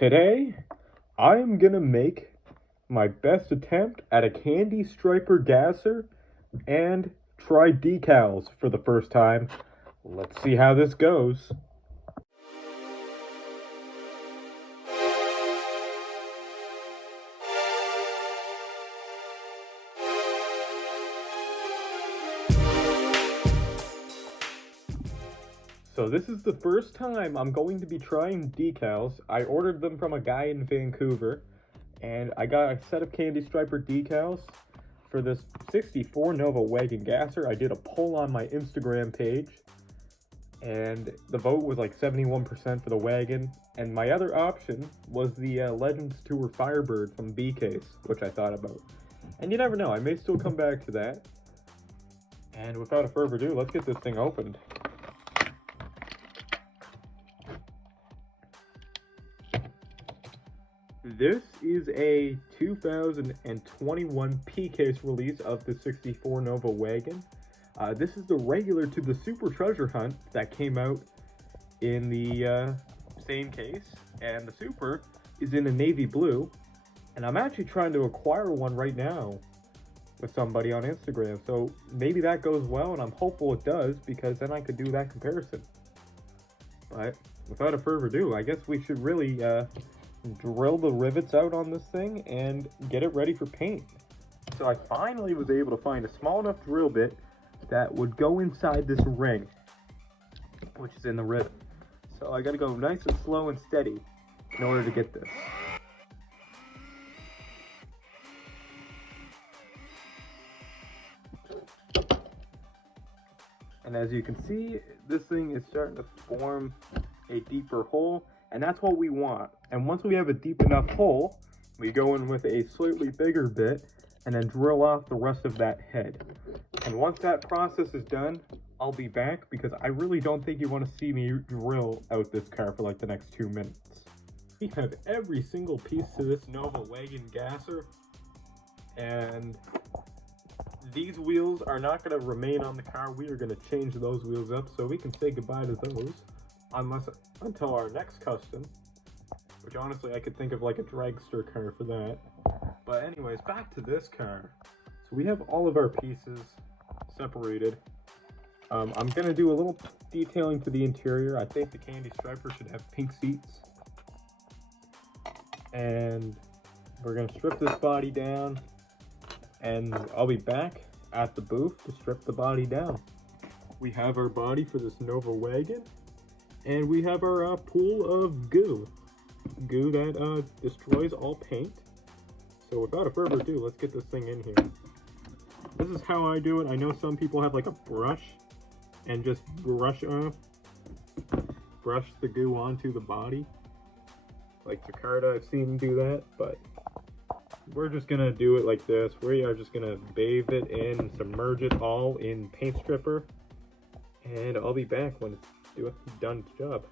Today, I am gonna make my best attempt at a candy striper gasser and try decals for the first time. Let's see how this goes. So this is the first time I'm going to be trying decals. I ordered them from a guy in Vancouver, and I got a set of candy striper decals for this 64 Nova wagon gasser. I did a poll on my Instagram page, and the vote was like 71% for the wagon, and my other option was the Legends Tour Firebird from Decals, which I thought about. And you never know, I may still come back to that. And without further ado, let's get this thing opened. This is a 2021 P-Case release of the 64 Nova wagon. This is the regular to the Super Treasure Hunt that came out in the same case, and the Super is in a navy blue, and I'm actually trying to acquire one right now with somebody on Instagram, so maybe that goes well, and I'm hopeful it does, because then I could do that comparison. But without further ado, I guess we should really drill the rivets out on this thing and get it ready for paint. So I finally was able to find a small enough drill bit that would go inside this ring, which is in the rivet. So I gotta go nice and slow and steady in order to get this. And as you can see, this thing is starting to form a deeper hole, and that's what we want. And once we have a deep enough hole, we go in with a slightly bigger bit and then drill off the rest of that head. And once that process is done, I'll be back, because I really don't think you want to see me drill out this car for like the next 2 minutes. We have every single piece to this Nova wagon gasser, and these wheels are not going to remain on the car. We are going to change those wheels up, so we can say goodbye to those until our next custom, which honestly I could think of like a dragster car for that. But anyways, back to this car. So we have all of our pieces separated. I'm gonna do a little detailing to the interior. I think the candy striper should have pink seats, and we're gonna strip this body down, and I'll be back at the booth to strip the body down. We have our body for this Nova wagon, and we have our pool of goo that destroys all paint. So without further ado, let's get this thing in here. This is how I do it. I know some people have like a brush and just brush the goo onto the body. Like Jakarta, I've seen do that, but we're just gonna do it like this. We are just gonna bathe it in, submerge it all in paint stripper, and I'll be back when it's done its job.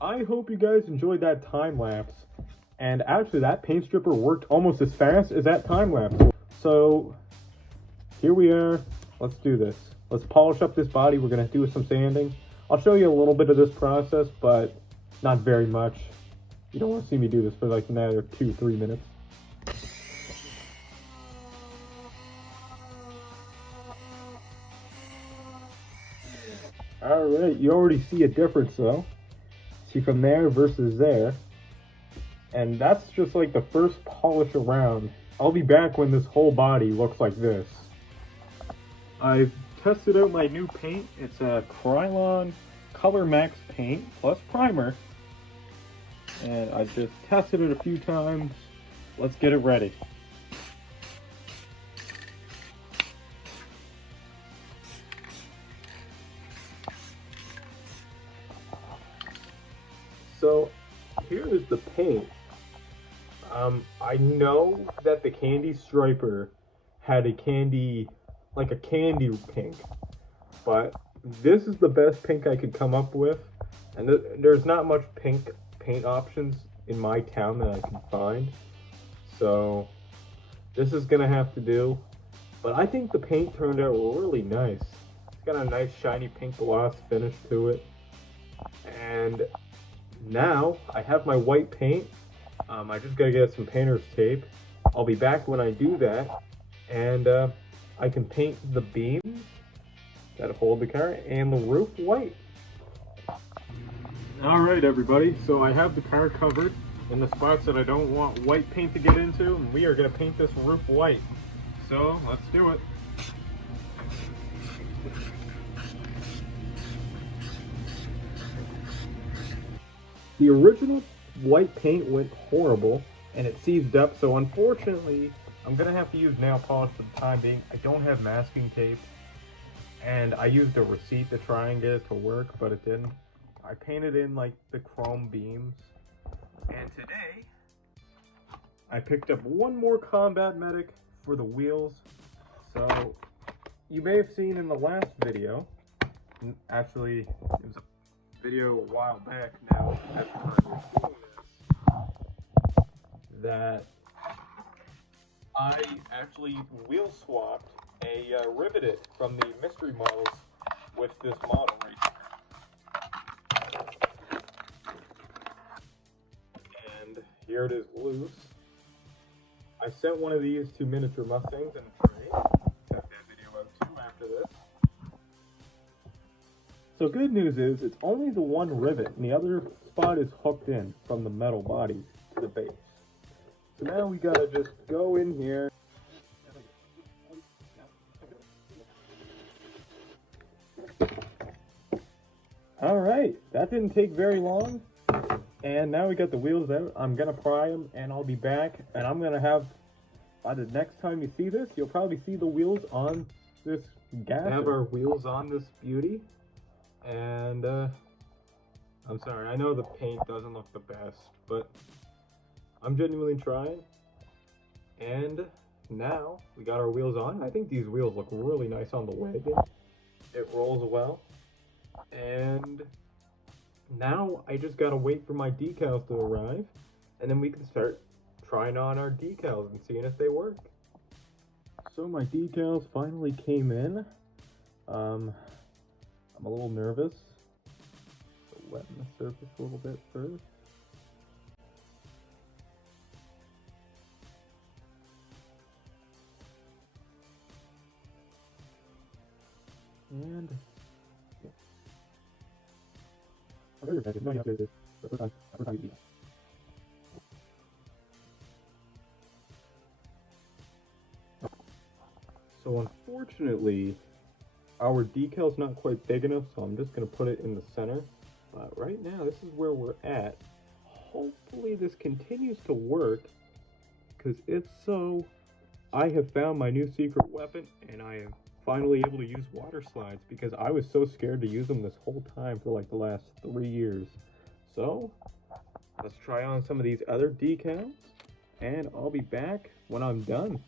I hope you guys enjoyed that time lapse, and actually that paint stripper worked almost as fast as that time lapse. So here we are. Let's do this. Let's polish up this body. We're gonna do some sanding. I'll show you a little bit of this process, but not very much. You don't want to see me do this for like another 2-3 minutes. Alright, you already see a difference though. See from there versus there. And that's just like the first polish around. I'll be back when this whole body looks like this. I've tested out my new paint. It's a Krylon Color Max paint plus primer. And I've just tested it a few times. Let's get it ready. So here is the paint. I know that the candy striper had a candy pink, but this is the best pink I could come up with, and there's not much pink paint options in my town that I can find, so this is gonna have to do. But I think the paint turned out really nice. It's got a nice shiny pink gloss finish to it. And now I have my white paint. I just gotta get some painter's tape. I'll be back when I do that, and I can paint the beams that hold the car and the roof white. Alright everybody, so I have the car covered in the spots that I don't want white paint to get into, and we are going to paint this roof white. So let's do it. The original white paint went horrible and it seized up, so unfortunately I'm going to have to use nail polish for the time being. I don't have masking tape, and I used a receipt to try and get it to work, but it didn't. I painted in like the chrome beams, and today I picked up one more combat medic for the wheels. So you may have seen in the last video, actually it was a video a while back now at the time we were doing this, that I actually wheel swapped a riveted from the mystery models with this model right here. And here it is loose. I sent one of these to Miniature Mustangs and Trey. Check that video out too after this. So good news is it's only the one rivet, and the other spot is hooked in from the metal body to the base. So now we gotta just go in here. Alright, that didn't take very long. And now we got the wheels out. I'm gonna pry them and I'll be back, and I'm gonna have, by the next time you see this, you'll probably see the wheels on this gasket. Have our wheels on this beauty. And I'm sorry, I know the paint doesn't look the best, but I'm genuinely trying. And now we got our wheels on. I think these wheels look really nice on the wagon. It rolls well. And now I just gotta wait for my decals to arrive, and then we can start trying on our decals and seeing if they work. So my decals finally came in. I'm a little nervous. So wetting the surface a little bit first. And so unfortunately, our decal's not quite big enough, so I'm just going to put it in the center. But right now, this is where we're at. Hopefully this continues to work, because if so, I have found my new secret weapon, and I am finally able to use water slides, because I was so scared to use them this whole time for like the last 3 years. So let's try on some of these other decals, and I'll be back when I'm done.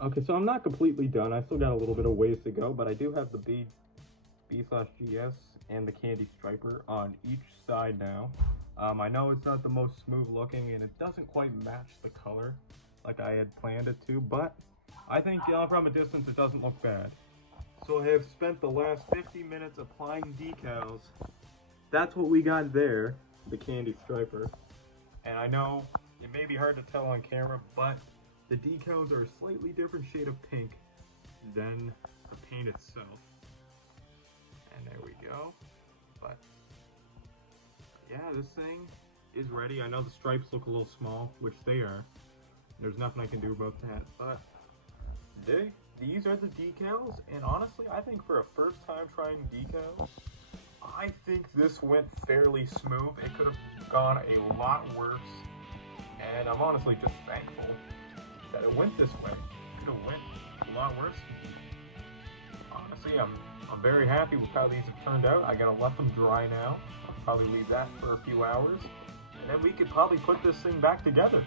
Okay, so I'm not completely done. I still got a little bit of ways to go, but I do have the B/GS and the candy striper on each side now. I know it's not the most smooth looking, and it doesn't quite match the color like I had planned it to, but I think from a distance it doesn't look bad. So I have spent the last 50 minutes applying decals. That's what we got there, the candy striper. And I know it may be hard to tell on camera, but the decals are a slightly different shade of pink than the paint itself. And there we go. But yeah, this thing is ready. I know the stripes look a little small, which they are. There's nothing I can do about that, but these are the decals, and honestly, I think for a first time trying decals, I think this went fairly smooth. It could have gone a lot worse, and I'm honestly just thankful that it went this way. It could have went a lot worse. Honestly, I'm very happy with how these have turned out. I gotta let them dry now. I'll probably leave that for a few hours, and then we could probably put this thing back together.